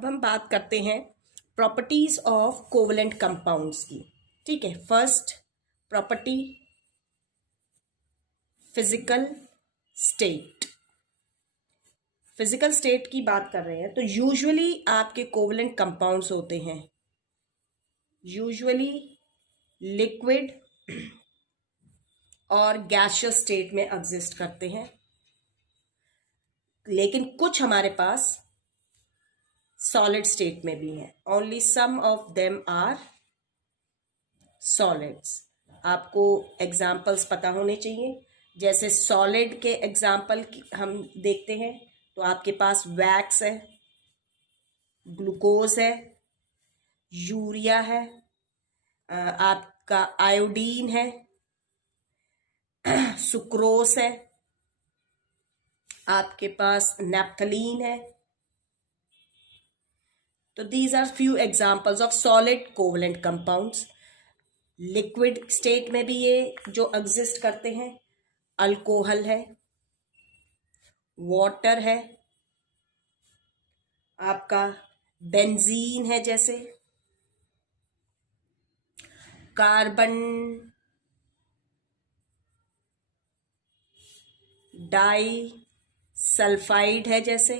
अब हम बात करते हैं प्रॉपर्टीज ऑफ कोवलेंट कंपाउंड्स की। ठीक है, first property physical state. Physical state की बात कर रहे हैं तो यूजुअली आपके कोवलेंट कंपाउंड्स होते हैं यूजुअली लिक्विड और गैसियस स्टेट में एग्जिस्ट करते हैं, लेकिन कुछ हमारे पास सॉलिड स्टेट में भी हैं। Only some of them are solids. आपको एग्जाम्पल्स पता होने चाहिए। जैसे सॉलिड के एग्जाम्पल हम देखते हैं तो आपके पास वैक्स है, ग्लूकोज है, यूरिया है, आपका आयोडीन है, सुक्रोस है, आपके पास नैप्थलीन है। तो these are few examples of solid covalent compounds. Liquid state में भी ये जो एग्जिस्ट करते हैं, अल्कोहल है, वाटर है, आपका बेंजीन है, जैसे कार्बन डाई सल्फाइड है, जैसे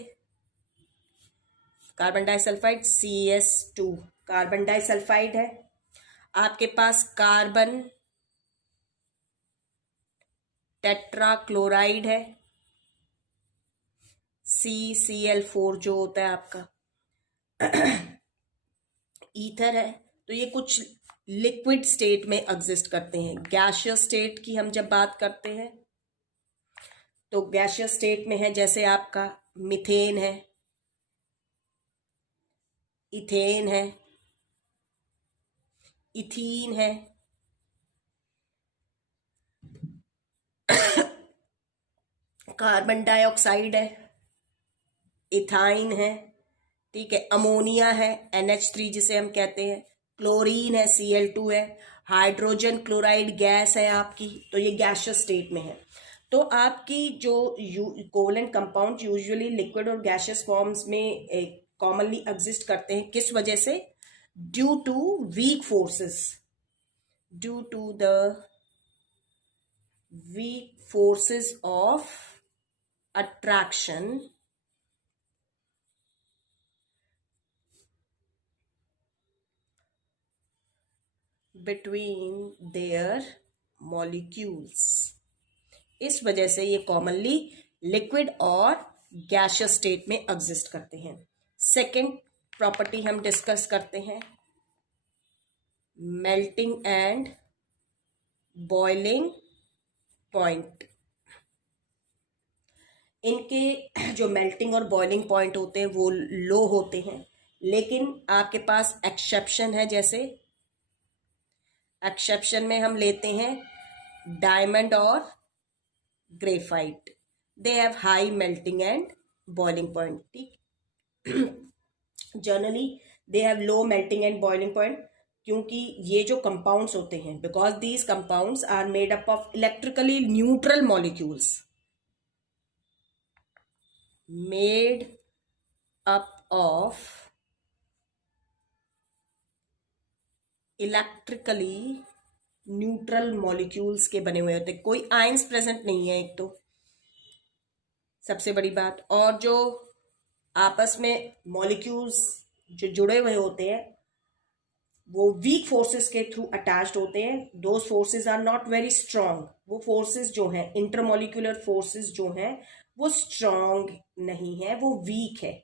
carbon disulphide CS2 carbon disulphide है। आपके पास कार्बन टेट्राक्लोराइड है, CCl4 जो होता है आपका, ईथर है। तो ये कुछ लिक्विड स्टेट में एग्जिस्ट करते हैं। गैसियस स्टेट की हम जब बात करते हैं तो गैसियस स्टेट में है जैसे आपका मीथेन है, इथेन है, इथीन है, कार्बन डाइऑक्साइड है, इथाइन है, ठीक है, अमोनिया है NH3 जिसे हम कहते हैं, क्लोरीन है Cl2 है, हाइड्रोजन क्लोराइड गैस है आपकी। तो ये गैसियस स्टेट में है। तो आपकी जो कोवलेंट कंपाउंड यूजुअली लिक्विड और गैसियस फॉर्म्स में कॉमनली एग्जिस्ट करते हैं। किस वजह से? Due to weak forces, due to the weak forces of attraction between their molecules। इस वजह से ये कॉमनली लिक्विड और गैसियस स्टेट में एग्जिस्ट करते हैं। सेकेंड प्रॉपर्टी हम डिस्कस करते हैं मेल्टिंग एंड बॉइलिंग पॉइंट। इनके जो मेल्टिंग और बॉइलिंग पॉइंट होते हैं वो लो होते हैं, लेकिन आपके पास एक्सेप्शन है। जैसे एक्सेप्शन में हम लेते हैं डायमंड और graphite, they have high melting and boiling point. ठीक, generally they have low melting and boiling point, क्योंकि ये जो कंपाउंड्स होते हैं, because these compounds are made up of electrically neutral molecules, made up of electrically neutral molecules के बने हुए होते हैं। कोई आयंस प्रेजेंट नहीं है, एक तो सबसे बड़ी बात। और जो आपस में मॉलिक्यूल्स जो जुड़े हुए होते हैं वो वीक फोर्सेस के थ्रू अटैच्ड होते हैं। Those forces are not very strong. वो फोर्सेस जो हैं, इंटरमोलिकुलर फोर्सेस जो हैं, वो स्ट्रांग नहीं है, वो वीक है।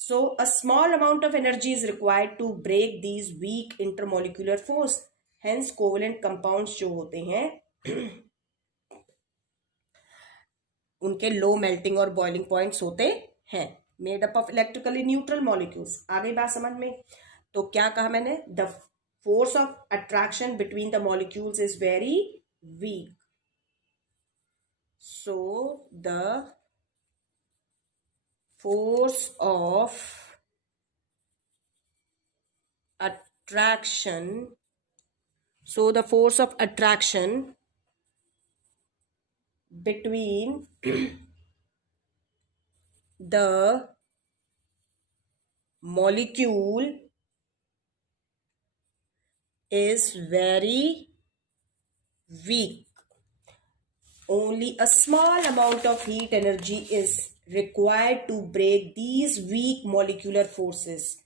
So a small amount of energy is required to break these weak intermolecular force. Hence covalent compounds जो होते हैं उनके लो मेल्टिंग और बॉइलिंग पॉइंट्स होते हैं, made up of electrically neutral molecules. आ गई बात समझ में? तो क्या कहा मैंने? The force of attraction between the molecules is very weak, so the force of attraction between the molecule is very weak. Only a small amount of heat energy is required to break these weak molecular forces.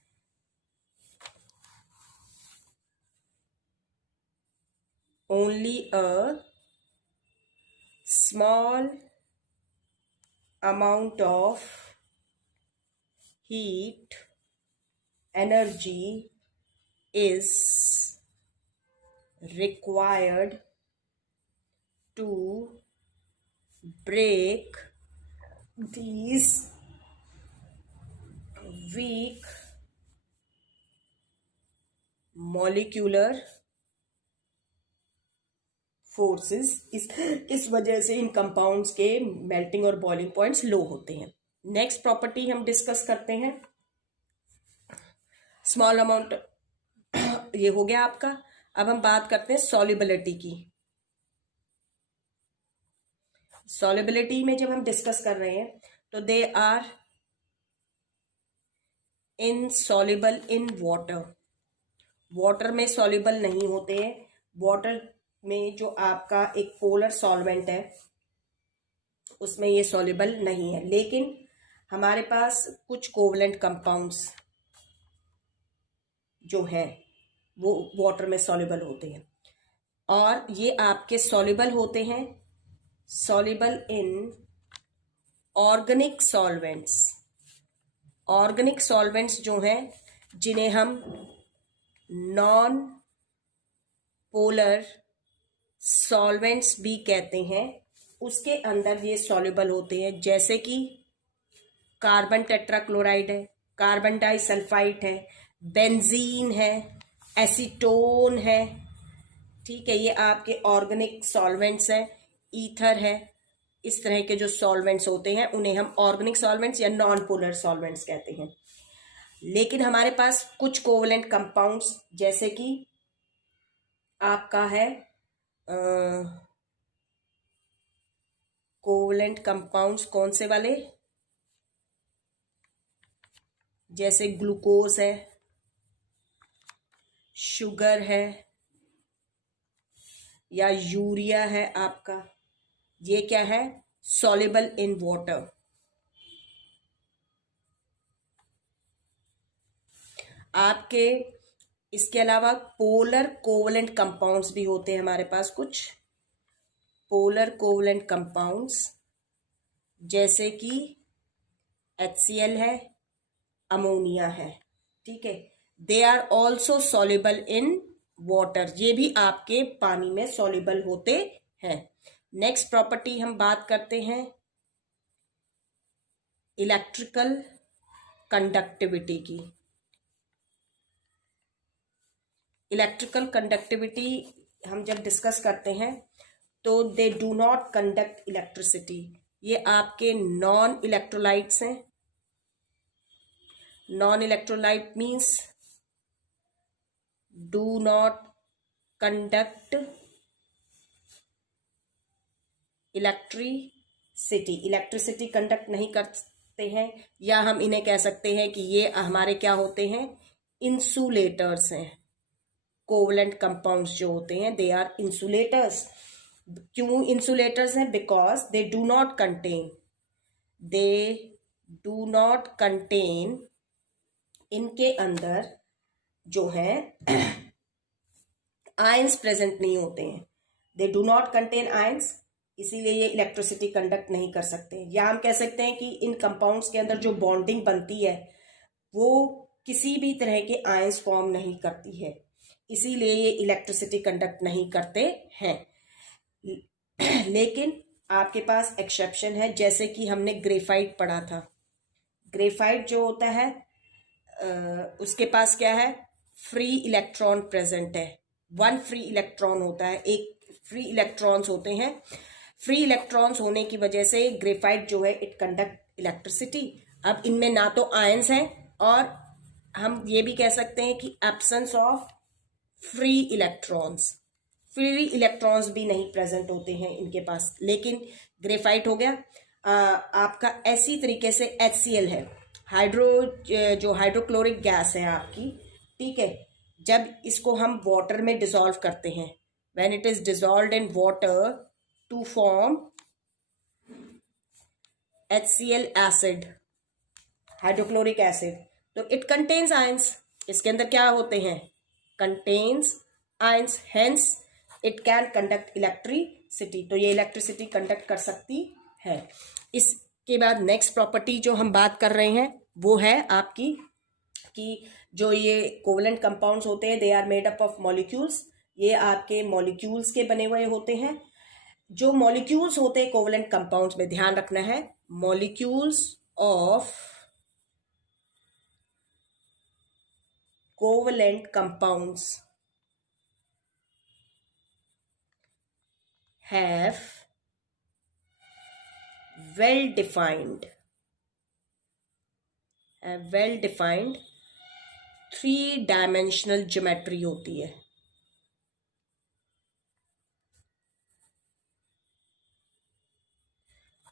Only a small amount of heat energy is required to break these weak molecular forces इस वजह से इन compounds के melting और boiling points लो होते हैं. Next property हम discuss करते हैं. स्मॉल अमाउंट ये हो गया आपका. अब हम बात करते हैं सॉल्युबिलिटी की. सॉल्युबिलिटी में जब हम डिस्कस कर रहे हैं तो they are insoluble in water. Water में सॉल्युबल नहीं होते हैं. वाटर में जो आपका एक पोलर सॉल्वेंट है उसमें ये सॉल्युबल नहीं है. लेकिन हमारे पास कुछ कोवलेंट कंपाउंड्स जो हैं वो वाटर में सॉल्युबल होते हैं और ये आपके सॉल्युबल होते हैं soluble in organic solvents. Organic solvents जो हैं जिन्हें हम नॉन पोलर सॉल्वेंट्स भी कहते हैं उसके अंदर ये सॉल्युबल होते हैं. जैसे कि कार्बन टेट्राक्लोराइड है, कार्बन डाइसल्फाइड है, बेंजीन है, एसीटोन है. ठीक है, ये आपके ऑर्गेनिक सॉल्वेंट्स हैं. ईथर है. इस तरह के जो सॉल्वेंट्स होते हैं उन्हें हम ऑर्गेनिक सॉल्वेंट्स या नॉन पोलर सॉल्वेंट्स कहते हैं. लेकिन हमारे पास कुछ कोवलेंट कंपाउंड्स जैसे कि आपका है कोवलेंट कंपाउंड्स कौन से वाले, जैसे ग्लूकोज है, शुगर है या यूरिया है आपका. ये क्या है, सॉल्युबल इन वाटर. आपके इसके अलावा पोलर कोवलेंट कंपाउंड्स भी होते हैं हमारे पास. कुछ पोलर कोवलेंट कंपाउंड्स जैसे कि HCl है, अमोनिया है. ठीक है, they are also soluble in water. ये भी आपके पानी में सॉल्युबल होते हैं. नेक्स्ट प्रॉपर्टी हम बात करते हैं इलेक्ट्रिकल कंडक्टिविटी की. इलेक्ट्रिकल कंडक्टिविटी हम जब डिस्कस करते हैं तो they do not conduct electricity. ये आपके नॉन इलेक्ट्रोलाइट्स हैं. Non electrolyte means do not conduct electricity. Electricity conduct नहीं करते हैं, या हम इन्हें कह सकते हैं कि ये हमारे क्या होते हैं, इंसुलेटर्स हैं. कोवलेंट कंपाउंड्स जो होते हैं दे आर इंसुलेटर्स. क्यों इंसुलेटर्स हैं? Because they do not contain इनके अंदर जो है आयंस प्रेजेंट नहीं होते हैं. They do not contain ions, इसीलिए ये इलेक्ट्रिसिटी कंडक्ट नहीं कर सकते. या हम कह सकते हैं कि इन कंपाउंड्स के अंदर जो बॉन्डिंग बनती है वो किसी भी तरह के आयंस फॉर्म नहीं करती है, इसीलिए ये इलेक्ट्रिसिटी कंडक्ट नहीं करते हैं. लेकिन आपके पास एक्सेप्शन है, जैसे कि हमने ग्रेफाइट पढ़ा था. ग्रेफाइट जो होता है उसके पास क्या है, फ्री इलेक्ट्रॉन प्रेजेंट है. वन फ्री इलेक्ट्रॉन होता है, एक फ्री इलेक्ट्रॉन्स होते हैं. फ्री इलेक्ट्रॉन्स होने की वजह से ग्रेफाइट जो है इट कंडक्ट इलेक्ट्रिसिटी. अब इनमें ना तो आयंस हैं और हम ये भी कह सकते हैं कि absence of free electrons. Free electrons भी नहीं प्रेजेंट होते हैं इनके पास. लेकिन ग्रेफाइट हो गया. आपका ऐसी तरीके से HCl है. हाइड्रो जो हाइड्रोक्लोरिक गैस है आपकी, ठीक है, जब इसको हम वाटर में डिसॉल्व करते हैं, when it is dissolved in water to form HCl acid, hydrochloric acid, तो इट कंटेन्स आयंस, इसके अंदर क्या होते हैं, contains ions, hence it can conduct electricity, तो ये इलेक्ट्रिसिटी कंडक्ट कर सकती है। इसके बाद नेक्स्ट प्रॉपर्टी जो हम बात कर रहे हैं वो है आपकी कि जो ये कोवलेंट कंपाउंड्स होते हैं, they are made up of molecules, ये आपके मॉलिक्यूल्स के बने हुए होते हैं। जो मॉलिक्यूल्स होते हैं कोवलेंट कंपाउंड्स में, ध्यान रखना है, molecules of covalent compounds have well defined 3-dimensional geometry होती है।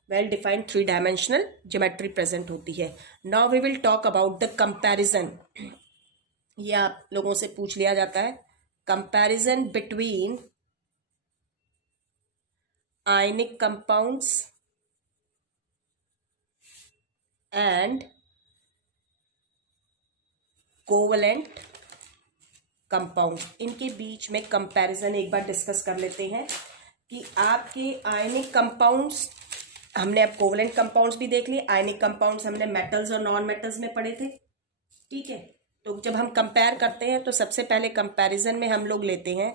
Well defined 3-dimensional geometry present होती है। Now we will talk about the comparison. ये आप लोगों से पूछ लिया जाता है, comparison between ionic compounds and covalent compound, इनके बीच में कंपैरिजन एक बार डिस्कस कर लेते हैं कि आपके आयनिक कंपाउंड्स, हमने अब कोवलेंट कंपाउंड्स भी देख लिए, आयनिक कंपाउंड्स हमने मेटल्स और नॉन मेटल्स में पढ़े थे, ठीक है। तो जब हम कंपेयर करते हैं तो सबसे पहले कंपैरिजन में हम लोग लेते हैं,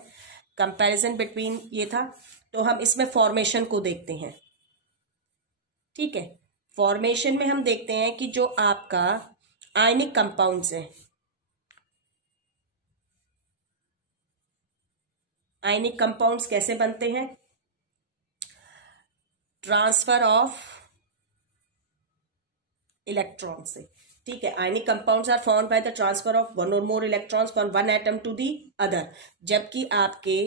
कंपैरिजन बिटवीन ये था, तो हम इसमें फॉर्मेशन को देखते हैं, ठीक है। फॉर्मेशन में हम देखते हैं कि जो आपका आयनिक कंपाउंड्स है, आयनिक कंपाउंड्स कैसे बनते हैं, ट्रांसफर ऑफ इलेक्ट्रॉन से, ठीक है। Ionic compounds are formed by the transfer of one or more electrons from one atom to the other, जबकि आपके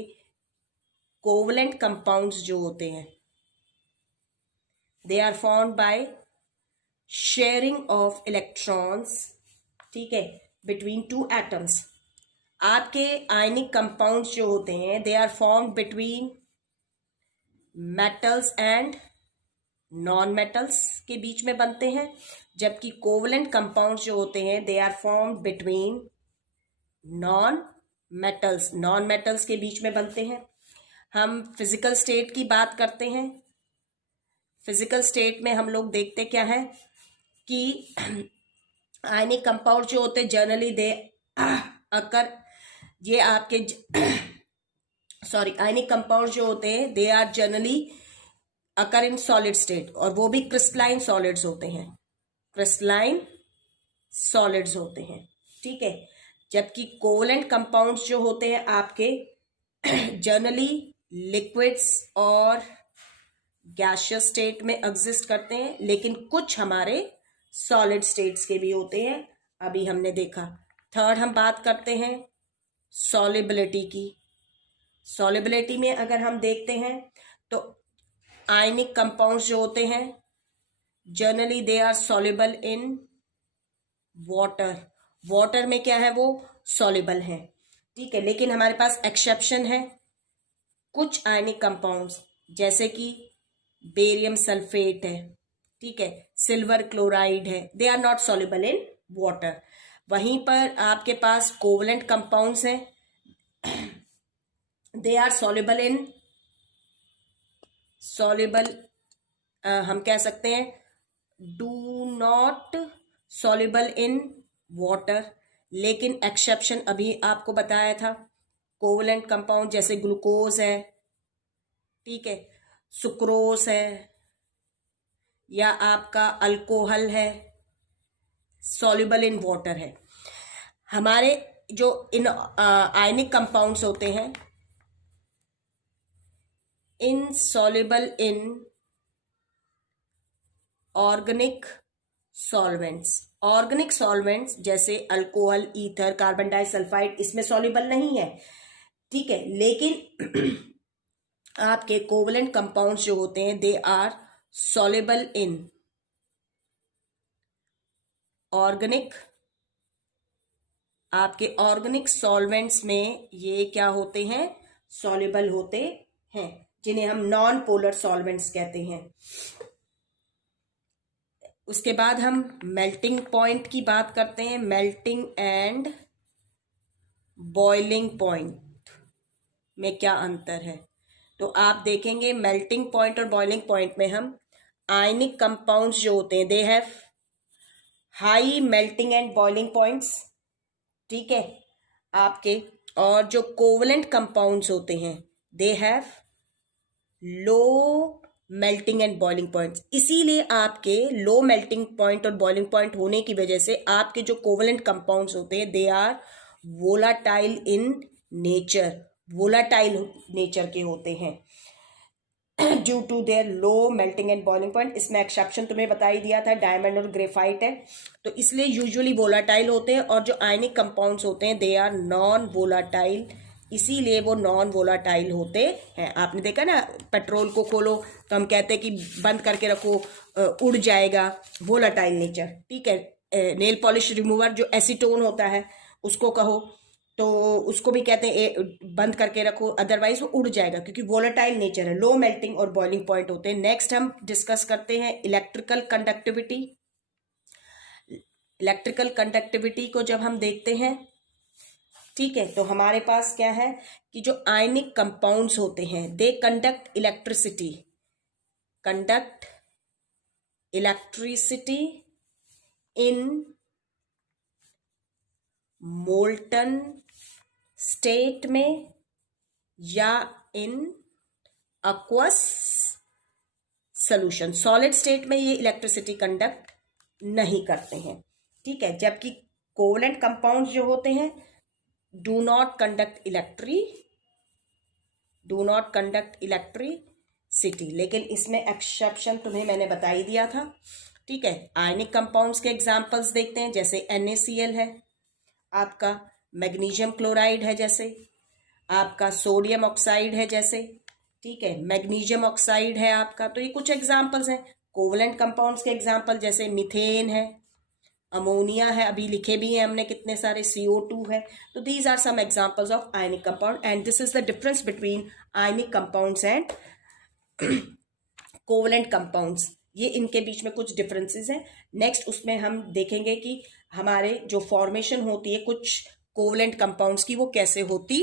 कोवलेंट कंपाउंड्स जो होते हैं, they are formed by sharing of electrons, ठीक है, बिटवीन टू एटम्स। आपके आयनिक कंपाउंड्स जो होते हैं, they are formed between metals and non metals के बीच में बनते हैं, जबकि कोवलेंट कंपाउंड्स जो होते हैं, they are formed between non metals के बीच में बनते हैं। हम फिजिकल स्टेट की बात करते हैं, फिजिकल स्टेट में हम लोग देखते क्या है कि आयनिक कंपाउंड जो होते हैं जनरली दे अकर, ये आपके आयनिक कंपाउंड जो होते हैं they are generally occur in solid state, और वो भी क्रिस्टलाइन सॉलिड्स होते हैं, क्रिस्टलाइन सॉलिड्स होते हैं, ठीक है। जबकि कोवलेंट कंपाउंड्स जो होते हैं आपके जनरली लिक्विड्स और गैसियस स्टेट में एग्जिस्ट करते हैं, लेकिन कुछ हमारे सॉलिड स्टेट्स के भी होते हैं, अभी हमने देखा। थर्ड हम बात करते हैं सॉल्युबिलिटी की। सॉल्युबिलिटी में अगर हम देखते हैं तो आयनिक कंपाउंड्स जो होते हैं generally they are soluble in water, water में क्या है, वो सॉल्युबल है, ठीक है। लेकिन हमारे पास एक्सेप्शन है, कुछ आयनिक कंपाउंड्स जैसे कि बेरियम सल्फेट है, ठीक है, सिल्वर क्लोराइड है, they are not soluble in water. वहीं पर आपके पास कोवलेंट कंपाउंड्स हैं, दे आर सॉल्युबल इन हम कह सकते हैं do not soluble in water, लेकिन एक्सेप्शन अभी आपको बताया था, कोवलेंट कंपाउंड जैसे ग्लूकोज है, ठीक है, सुक्रोज है, या आपका अल्कोहल है, सॉल्युबल इन वाटर है। हमारे जो इन आयनिक कंपाउंड्स होते हैं insoluble in organic solvents, organic solvents जैसे अल्कोहल, ईथर, कार्बन डाइसल्फाइड, इसमें सॉल्युबल नहीं है, ठीक है। लेकिन आपके कोवलेंट कंपाउंड्स जो होते हैं they are soluble in organic, आपके ऑर्गेनिक सॉल्वेंट्स में ये क्या होते हैं, सॉल्युबल होते हैं, जिन्हें हम नॉन पोलर सॉल्वेंट्स कहते हैं। उसके बाद हम मेल्टिंग पॉइंट की बात करते हैं। मेल्टिंग एंड बॉइलिंग पॉइंट में क्या अंतर है, तो आप देखेंगे मेल्टिंग पॉइंट और बॉइलिंग पॉइंट में हम आयनिक कंपाउंड्स जो होते हैं दे have high melting and boiling points, ठीक है आपके, और जो कोवलेंट कंपाउंड्स होते हैं दे have low melting and boiling points. इसीलिए आपके लो मेल्टिंग पॉइंट और बॉइलिंग पॉइंट होने की वजह से आपके जो कोवलेंट कंपाउंड्स होते हैं they are volatile in nature, volatile nature के होते हैं due to their low melting and boiling point. इसमें एक्सेप्शन तुम्हें बता ही दिया था, डायमंड और ग्रेफाइट है, तो इसलिए यूजुअली वोलाटाइल होते हैं। और जो आयनिक कंपाउंड्स होते हैं दे आर नॉन वोलाटाइल, इसीलिए वो नॉन वोलाटाइल होते हैं। आपने देखा ना, पेट्रोल को खोलो तो हम कहते हैं कि बंद करके रखो, उड़ जाएगा, वोलाटाइल नेचर, ठीक है। नेल पॉलिश रिमूवर जो एसीटोन होता है उसको कहो तो उसको भी कहते हैं बंद करके रखो, अदरवाइज वो उड़ जाएगा, क्योंकि वोलेटाइल नेचर है, लो मेल्टिंग और बॉइलिंग पॉइंट होते हैं। नेक्स्ट हम डिस्कस करते हैं इलेक्ट्रिकल कंडक्टिविटी। इलेक्ट्रिकल कंडक्टिविटी को जब हम देखते हैं, ठीक है, तो हमारे पास क्या है कि जो आयनिक कंपाउंड्स होते हैं they conduct electricity, conduct electricity in molten state में या इन aqueous सॉल्यूशन। सॉलिड स्टेट में ये इलेक्ट्रिसिटी कंडक्ट नहीं करते हैं, ठीक है, जबकि कोवलेंट कंपाउंड्स जो होते हैं डू नॉट कंडक्ट इलेक्ट्रिसिटी। लेकिन इसमें एक्सेप्शन तुम्हें मैंने बता ही दिया था, ठीक है। आयनिक कंपाउंड्स के एग्जांपल्स देखते हैं, जैसे NaCl है आपका, मैग्नीशियम क्लोराइड है जैसे, आपका सोडियम ऑक्साइड है जैसे, ठीक है, मैग्नीशियम ऑक्साइड है आपका। तो ये कुछ एग्जांपल्स हैं कोवलेंट कंपाउंड्स के एग्जांपल, जैसे मीथेन है, अमोनिया है, अभी लिखे भी हैं हमने कितने सारे, CO2 है। तो these are some examples of ionic compound and this is the difference between ionic compounds and covalent compounds. ये इनके बीच में कुछ डिफरेंसेस हैं। नेक्स्ट उसमें हम देखेंगे कि हमारे जो फॉर्मेशन होती है कुछ कोवलेंट कंपाउंड्स की वो कैसे होती